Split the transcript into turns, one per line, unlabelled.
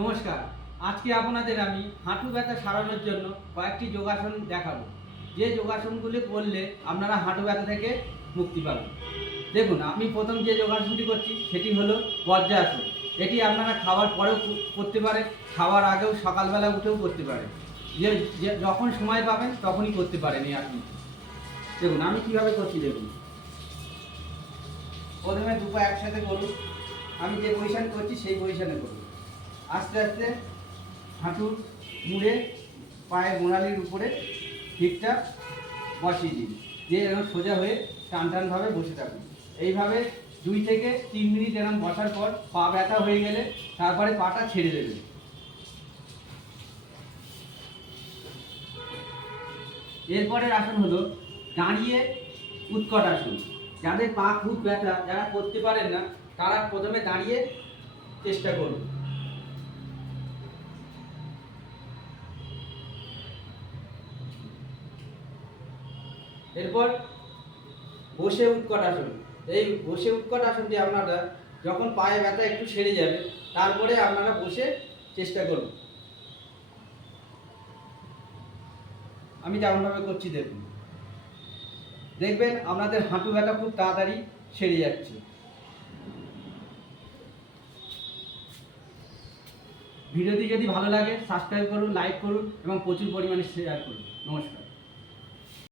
নমস্কার। আজকে আপনাদের আমি হাঁটু ব্যথা সারানোর জন্য কয়েকটি যোগাসন দেখাবো। যে যোগাসনগুলি করলে আপনারা হাঁটু ব্যথা থেকে মুক্তি পাবেন। দেখুন, আমি প্রথম যে যোগাসনটি করছি সেটি হলো বজ্রাসন। এটি আপনারা খাওয়ার পরেও করতে পারেন, খাওয়ার আগেও সকালবেলা উঠেও করতে পারেন। যে যখন সময় পাবেন তখনই করতে পারেন এই আসন দেখুন, আমি কীভাবে করছি দেখুন। প্রথমে দুপা একসাথে করুন। আমি যে পজিশন করছি সেই পজিশনে করুন। আস্তে আস্তে হাঁটুর মুড়ে, পায়ের গোড়ালির উপরে হিপটা বসিয়ে দিন। দিয়ে এরকম সোজা হয়ে টান টানভাবে বসে থাকুন। এইভাবে দুই থেকে তিন মিনিট এরকম বসার পর পা ব্যথা হয়ে গেলে তারপরে পাটা ছেড়ে দেবেন। এরপরের আসন হলো দাঁড়িয়ে উৎকট আসন। যাদের পা খুব ব্যথা, যারা করতে পারেন না, তারা প্রথমে দাঁড়িয়ে চেষ্টা করুন। এরপর বসে উৎকট আসন। এই বসে উৎকট আসনটি আপনারা যখন পায়ে ব্যথা একটু সেরে যাবে, তারপরে আপনারা বসে চেষ্টা করুন। আমি যেমনভাবে করছি দেখুন। দেখবেন আপনাদের হাঁটু ব্যথা খুব তাড়াতাড়ি সেরে যাচ্ছে। ভিডিওটি যদি ভালো লাগে সাবস্ক্রাইব করুন লাইক করুন এবং প্রচুর পরিমাণে শেয়ার করুন। নমস্কার।